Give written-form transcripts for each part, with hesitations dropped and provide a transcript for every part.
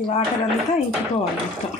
ఈ వాటర్ అంతా ఇంకిపోవాలి మొత్తం.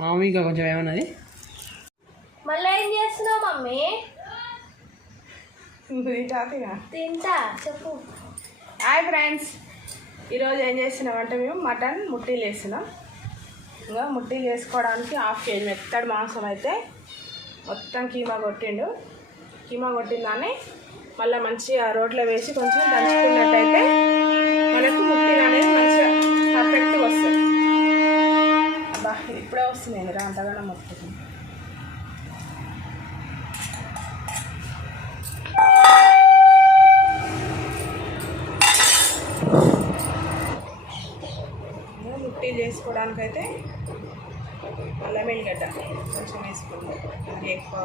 మమ్మీ ఇంకా కొంచెం ఏమన్నది? మళ్ళీ ఏం చేస్తున్నావు మమ్మీ? తింటా చెప్పు. హాయ్ ఫ్రెండ్స్, ఈరోజు ఏం చేసినామంటే మేము మటన్ ముట్టీలు వేసినాం. ఇంకా ముట్టీలు వేసుకోవడానికి 1/2 kg మెత్తడి మాంసం అయితే మొత్తం కీమా కొట్టిండు. కీమా కొట్టిన దాన్ని మళ్ళీ మంచిగా రోట్లో వేసి కొంచెం దంచుకున్నట్టయితే మనకు ముట్టీలు అనేది మంచిగా పర్ఫెక్ట్గా వస్తుంది. అబ్బా ఇప్పుడే వస్తుంది రా అంతగానో మొత్తం. ముట్టీలు చేసుకోవడానికైతే అల్లం వెల్లిగడ్డ కొంచెం వేసుకుందాం, అది ఎక్కువ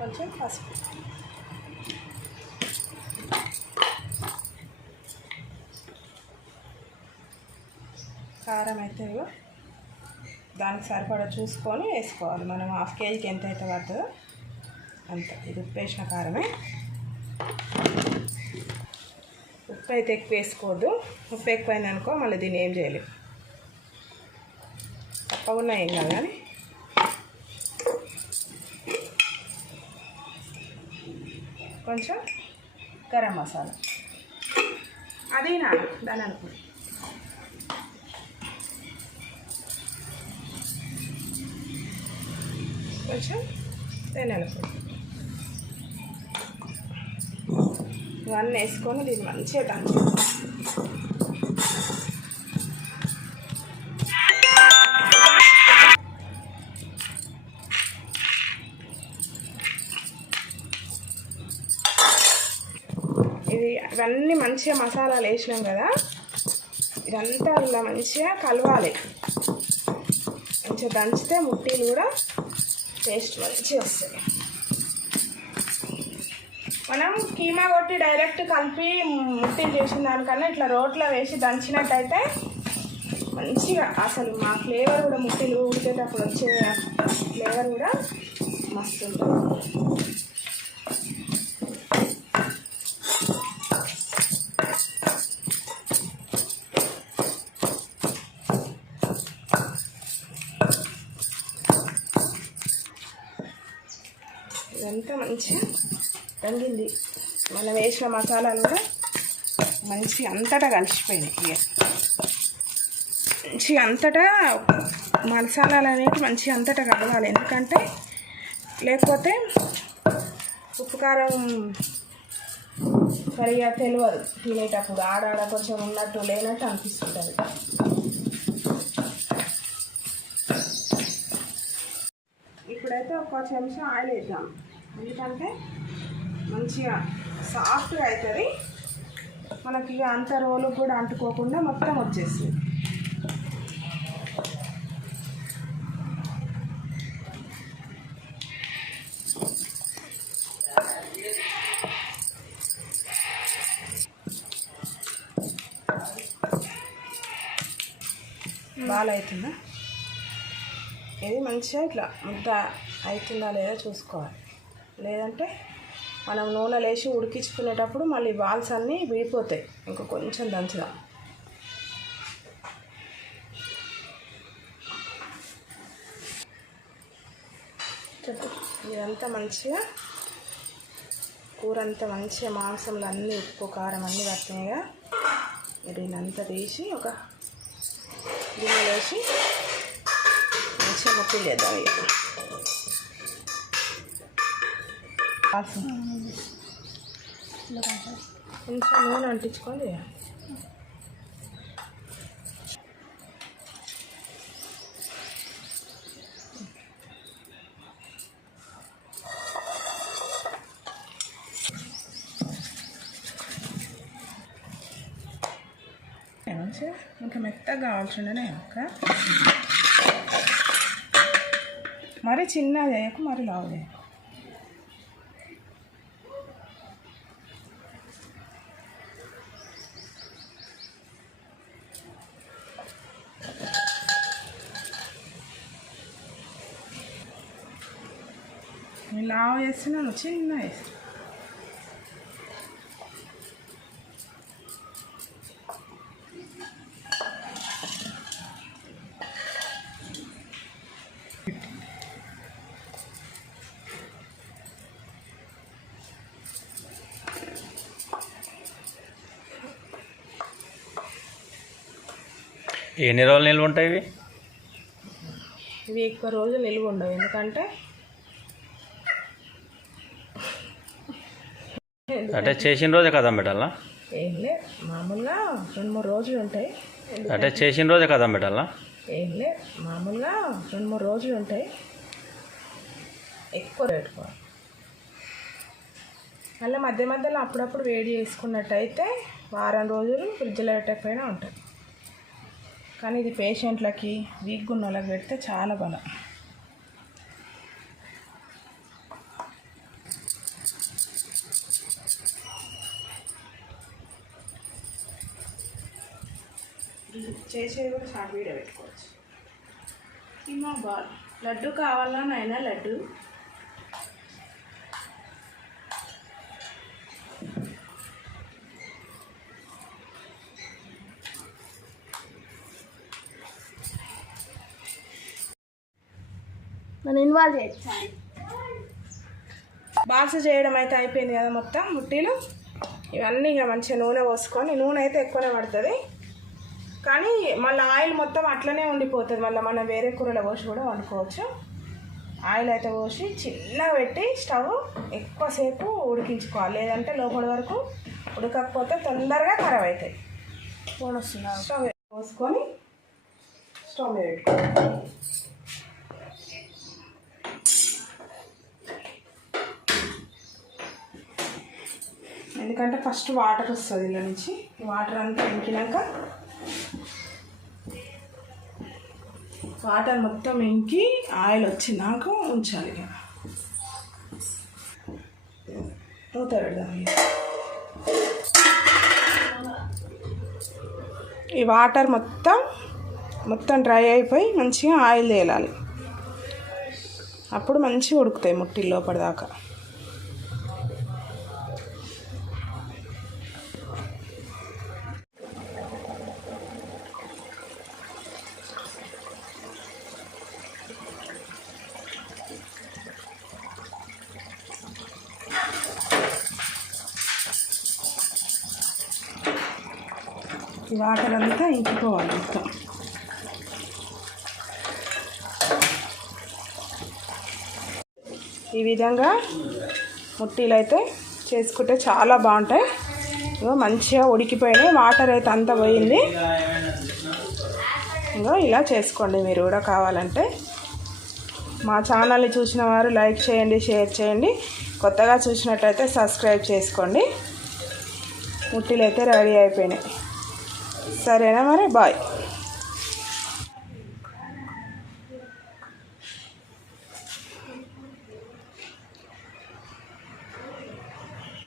కొంచెం పసుపు, కారం అయితే దానికి సరిపడా చూసుకొని వేసుకోవాలి. మనం 1/2 kgకి ఎంత అయితే పడుతుందో అంత. ఇది ఉప్పు వేసిన కారమే. ఉప్పు అయితే ఎక్కువ వేసుకోవద్దు. ఉప్పు ఎక్కువైంది అనుకో మళ్ళీ దీన్ని ఏం చేయలేము. తప్పకుండా ఏం కాదు కానీ కొంచెం గరం మసాలా అది దాని అనుకో. కొంచెం తెనెలకు ఇవన్నీ వేసుకొని దీన్ని మంచిగా దంచు. ఇవన్నీ మంచిగా మసాలాలు వేసినాం కదా, ఇదంతా ఇలా మంచిగా కలవాలి. మంచిగా దంచితే ముట్టీలు కూడా టేస్ట్ మంచిగా వస్తుంది. మనం కీమా కొట్టి డైరెక్ట్ కలిపి ముట్టీలు చేసిన దానికన్నా ఇట్లా రోట్లో వేసి దంచినట్టయితే మంచిగా అసలు మా ఫ్లేవర్ కూడా ముట్టీలు ఉడికేటప్పుడు వచ్చే ఫ్లేవర్ కూడా మస్తు ఉంటుంది. ఇదంతా మంచిగా తగ్గింది. మనం వేసిన మసాలాలు కూడా మంచిగా అంతటా కలిసిపోయినాయి. మంచిగా అంతటా మసాలాలు అనేవి మంచిగా అంతటా కలవాలి. ఎందుకంటే లేకపోతే ఉప్పు కారం సరిగా తెలియదు తినేటప్పుడు. ఆడాడ కొంచెం ఉన్నట్టు లేనట్టు అనిపిస్తుంటుంది. ఇప్పుడైతే ఒక చెంచా ఆయిల్ వేద్దాం. ఎందుకంటే మంచిగా సాఫ్ట్గా అవుతుంది. మనకి అంత రోలు కూడా అంటుకోకుండా మొత్తం వచ్చేస్తుంది. బాగా అవుతుందా? ఇది మంచిగా ఇట్లా ముద్ద అవుతుందా లేదా చూసుకోవాలి. లేదంటే మనం నూనె లేసి ఉడికించుకునేటప్పుడు మళ్ళీ బాల్స్ అన్నీ విడిపోతాయి. ఇంకా కొంచెం దంచుదాం. ఇదంతా మంచిగా కూర అంతా మంచిగా మాంసంలో అన్నీ ఉప్పు కారం అన్నీ పట్టినాయిగా. దీనంతా తీసి ఒక గిన్నె వేసి మంచిగా ముట్టి లేద్దాం. ఇక కొంచెం నూనె అంటించుకొని చేయాలి. ఇంకా మెత్తగా కావాల్సిండనే అక్క. మరి చిన్న చేయకు, మరి లావు చేయకు. నేను లావు చేస్తున్నాను, చిన్న వేస్తాను. ఎన్ని రోజులు నిల్వ ఉంటాయి ఇవి? ఇవి ఎక్కువ రోజులు నిల్వ ఉండవు. ఎందుకంటే అంటే చేసిన రోజే కదం పెట్టాలా? ఏం లేదు, మామూలుగా 2-3 రోజులు ఉంటాయి. అంటే చేసిన రోజే కదం పెట్టాలా? ఏం లేదు, మామూలుగా 2-3 రోజులు ఉంటాయి. ఎక్కువ పెట్టుకోవాలి. మళ్ళీ మధ్య మధ్యలో అప్పుడప్పుడు వేడి చేసుకున్నట్టయితే వారం రోజులు ఫ్రిడ్జ్లో పెట్టకపోయినా ఉంటాయి. కానీ ఇది పేషెంట్లకి, వీక్గా ఉన్న వాళ్ళకి పెడితే చాలా బలం. చేసేది కూడా షార్ట్ వీడియో పెట్టుకోవచ్చు. ఇమా బాల్ లడ్డు కావాలా నాయనా? లడ్డు నన్ను ఇన్వాల్వ్ చేయొచ్చు. బాల్స్ చేయడం అయితే అయిపోయింది కదా. మొత్తం ముట్టీలు ఇవన్నీ ఇక మంచిగా నూనె పోసుకొని, నూనె అయితే ఎక్కువనే పడుతుంది కానీ మళ్ళీ ఆయిల్ మొత్తం అట్లనే ఉండిపోతుంది. మళ్ళీ మనం వేరే కూరలో పోసి కూడా వండుకోవచ్చు. ఆయిల్ అయితే పోసి చిన్నగా పెట్టి స్టవ్ ఎక్కువసేపు ఉడికించుకోవాలి. లేదంటే లోపల వరకు ఉడకకపోతే తొందరగా ఖరాబ్ అవుతాయి. ఫోన్ వస్తుంది. స్టవ్ పోసుకొని స్టవ్ మీద పెట్టుకోవాలి. ఎందుకంటే ఫస్ట్ వాటర్ వస్తుంది ఇలా నుంచి. వాటర్ అంతా ఇంకినాక, వాటర్ మొత్తం ఇంకి ఆయిల్ వచ్చినాక ఉంచాలి. ఇక మూత పెడదాం. ఈ వాటర్ మొత్తం డ్రై అయిపోయి మంచిగా ఆయిల్ తేలాలి. అప్పుడు మంచిగా ఉడుకుతాయి ముట్టిలు లోపలిదాకా. ఈ వాటర్ అంతా ఇంకిపోవాలి మొత్తం. ఈ విధంగా ముట్టీలు అయితే చేసుకుంటే చాలా బాగుంటాయి. ఇంకో మంచిగా ఉడికిపోయినాయి, వాటర్ అయితే అంతా పోయింది. ఇంకో ఇలా చేసుకోండి మీరు కూడా కావాలంటే. మా ఛానల్ని చూసిన వారు లైక్ చేయండి, షేర్ చేయండి. కొత్తగా చూసినట్టయితే సబ్స్క్రైబ్ చేసుకోండి. ముట్టీలు అయితే రెడీ అయిపోయినాయి. సరేనా మరి, బాయ్.